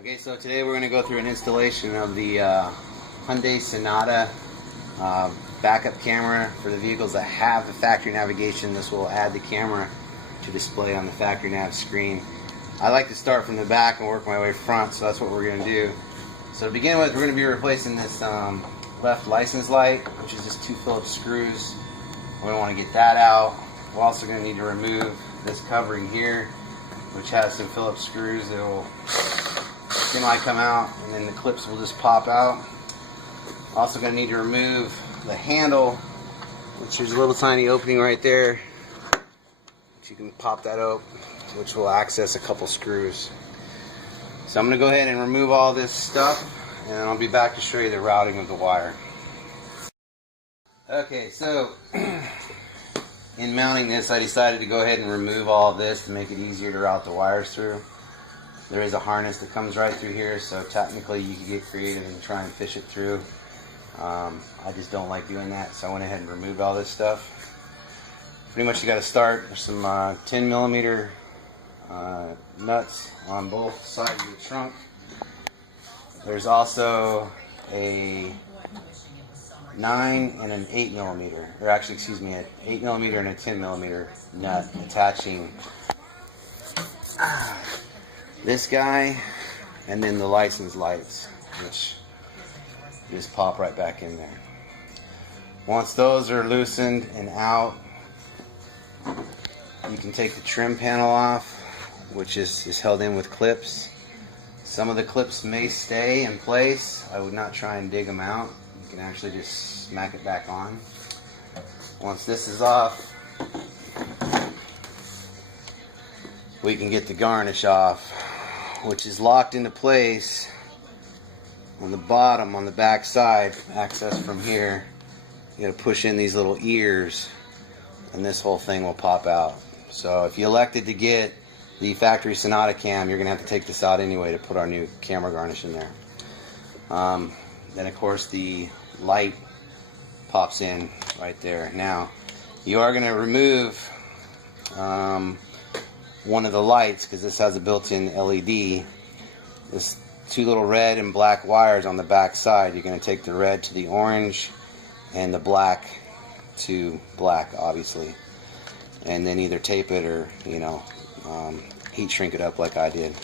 Okay, so today we're going to go through an installation of the Hyundai Sonata backup camera for the vehicles that have the factory navigation. This will add the camera to display on the factory nav screen. I like to start from the back and work my way front, so that's what we're going to do. So to begin with, we're going to be replacing this left license light, which is just 2 Phillips screws. We want to get that out. We're also going to need to remove this covering here, which has some Phillips screws that will semi come out, and then the clips will just pop out. Also going to need to remove the handle, which there's a little tiny opening right there, which you can pop that open, which will access a couple screws. So I'm going to go ahead and remove all this stuff, and then I'll be back to show you the routing of the wire. Okay, so in mounting this, I decided to go ahead and remove all of this to make it easier to route the wires through. There is a harness that comes right through here, so technically you can get creative and try and fish it through. I just don't like doing that, so I went ahead and removed all this stuff. Pretty much you got to start. There's some 10mm nuts on both sides of the trunk. There's also a 9 and an 8mm, or actually, excuse me, an 8mm and a 10mm nut attaching this guy, and then the license lights, which just pop right back in there. Once those are loosened and out, you can take the trim panel off, which is held in with clips. Some of the clips may stay in place. I would not try and dig them out. You can actually just smack it back on. Once this is off, we can get the garnish off, which is locked into place on the bottom, on the back side, access from here. You gotta push in these little ears, and this whole thing will pop out. So if you elected to get the factory Sonata cam, you're gonna have to take this out anyway to put our new camera garnish in there. Then of course the light pops in right there. Now you are gonna remove one of the lights, because this has a built-in LED. This 2 little red and black wires on the back side. You're going to take the red to the orange and the black to black, obviously, and then either tape it or, heat shrink it up like I did.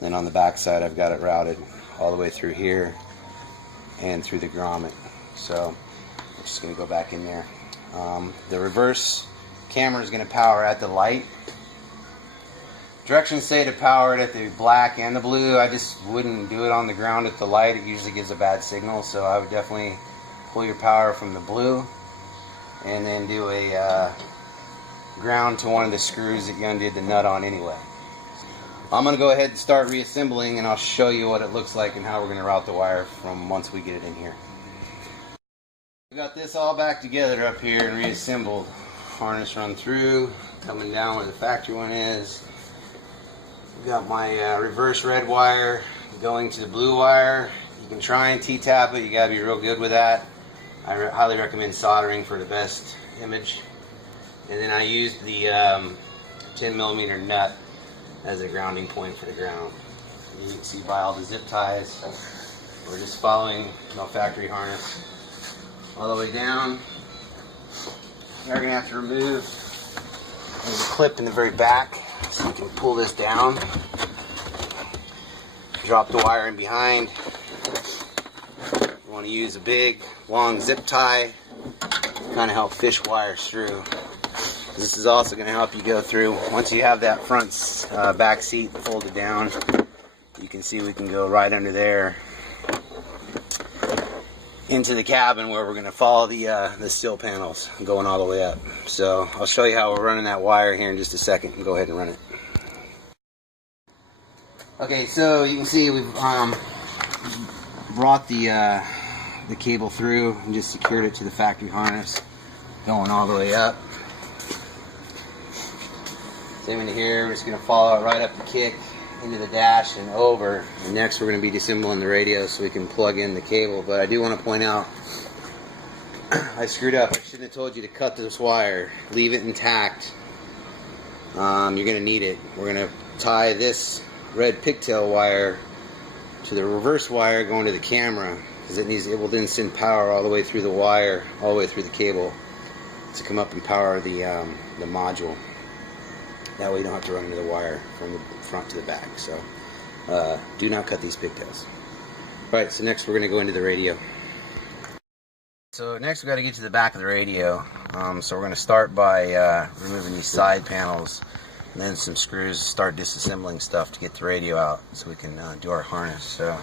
Then on the back side, I've got it routed all the way through here and through the grommet. So I'm just going to go back in there. The reverse camera is going to power at the light. Directions say to power it at the black and the blue. I just wouldn't do it on the ground at the light. It usually gives a bad signal, so I would definitely pull your power from the blue and then do a ground to one of the screws that you undid the nut on anyway. I'm going to go ahead and start reassembling, and I'll show you what it looks like and how we're going to route the wire from once we get it in here. We got this all back together up here and reassembled. Harness run through, coming down where the factory one is. Got my reverse red wire going to the blue wire. You can try and T-tap it. You gotta be real good with that. I highly recommend soldering for the best image. And then I used the 10mm nut as a grounding point for the ground. You can see by all the zip ties, we're just following no factory harness all the way down. You're gonna have to remove, there's a clip in the very back, so you can pull this down, drop the wire in behind. You want to use a big long zip tie to kind of help fish wires through. This is also going to help you go through, once you have that front back seat folded down, you can see we can go right under there into the cabin where we're going to follow the sill panels going all the way up. So I'll show you how we're running that wire here in just a second, and go ahead and run it. Okay, so you can see we've brought the cable through and just secured it to the factory harness, going all the way up. Same in here, we're just going to follow it right up the kick into the dash and over. And next we're going to be disassembling the radio so we can plug in the cable. But I do want to point out, I screwed up. I shouldn't have told you to cut this wire. Leave it intact. You're going to need it. We're going to tie this red pigtail wire to the reverse wire going to the camera, because it will then send power all the way through the wire, all the way through the cable, to come up and power the module. That way you don't have to run into the wire from the front to the back. So do not cut these pigtails. Alright, so next we're going to go into the radio. So next we've got to get to the back of the radio. So we're going to start by removing these side panels, and then some screws, start disassembling stuff to get the radio out so we can do our harness. So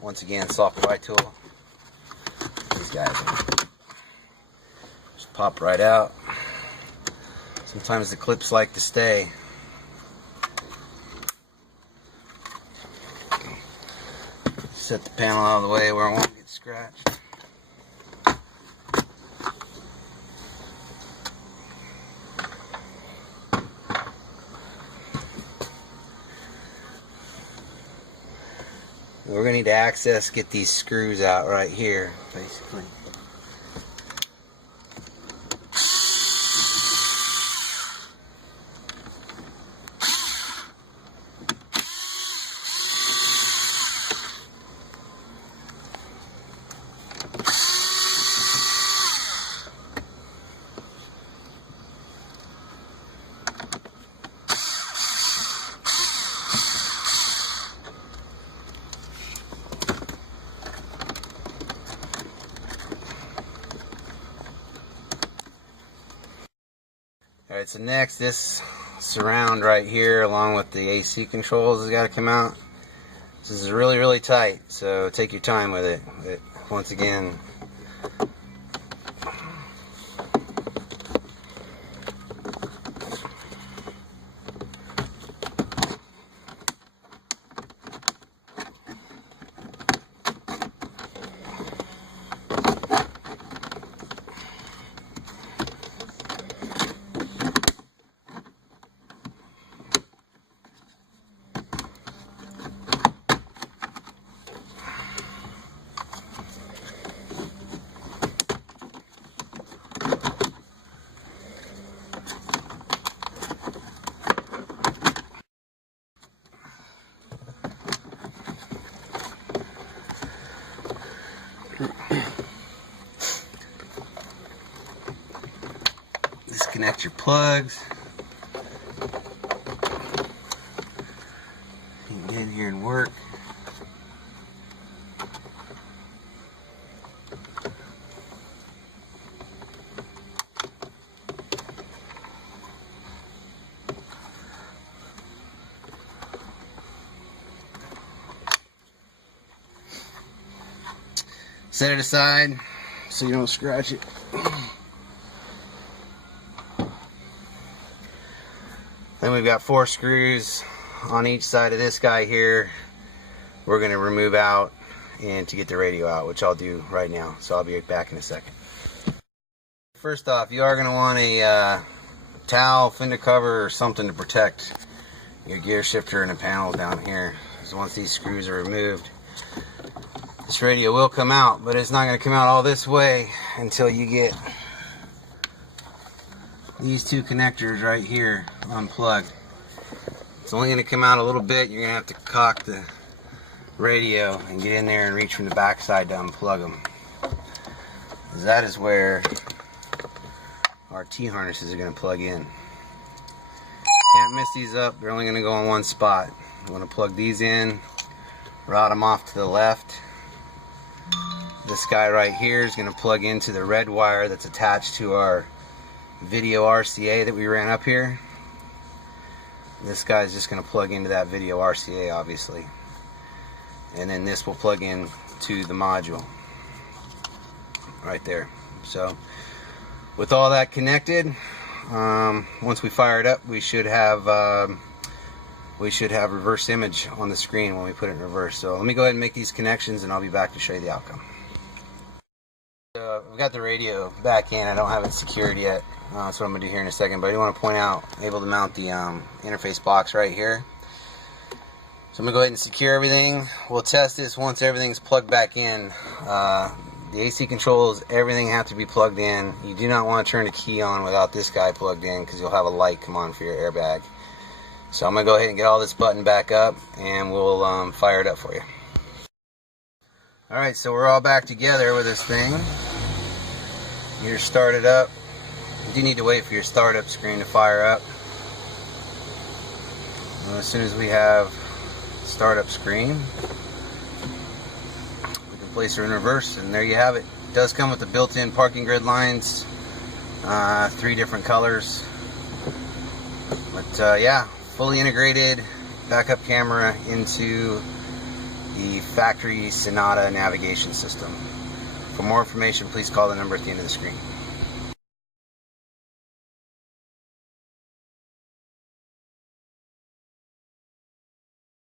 once again, soft pry tool. These guys just pop right out. Sometimes the clips like to stay. Set the panel out of the way where it won't get scratched. We're going to need to get these screws out right here, basically. Alright, so next, this surround right here along with the AC controls has got to come out. This is really, really tight, so take your time with it. Once again, disconnect your plugs. You can get in here and work. Set it aside so you don't scratch it. Then we've got 4 screws on each side of this guy here. We're going to remove out and to get the radio out, which I'll do right now. So I'll be back in a second. First off, you are going to want a towel, fender cover, or something to protect your gear shifter and the panels down here. So once these screws are removed, this radio will come out, but it's not going to come out all this way until you get these 2 connectors right here unplugged. It's only going to come out a little bit. You're going to have to cock the radio and get in there and reach from the back side to unplug them. That is where our T-harnesses are going to plug in. Can't mess these up. They're only going to go in one spot. You want to plug these in, route them off to the left. This guy right here is going to plug into the red wire that's attached to our video RCA that we ran up here. This guy's just going to plug into that video RCA, obviously. And then this will plug in to the module right there. So with all that connected, once we fire it up, we should have reverse image on the screen when we put it in reverse. So let me go ahead and make these connections and I'll be back to show you the outcome. We've got the radio back in. I don't have it secured yet. That's what I'm going to do here in a second. But I do want to point out, I'm able to mount the interface box right here. So I'm going to go ahead and secure everything. We'll test this once everything's plugged back in. The AC controls, everything have to be plugged in. You do not want to turn the key on without this guy plugged in, because you'll have a light come on for your airbag. So I'm going to go ahead and get all this button back up, and we'll fire it up for you. Alright, so we're all back together with this thing. You're started up. You do need to wait for your startup screen to fire up. And as soon as we have startup screen, we can place her in reverse, and there you have it. It does come with the built-in parking grid lines, 3 different colors. But yeah, fully integrated backup camera into the factory Sonata navigation system. For more information, please call the number at the end of the screen.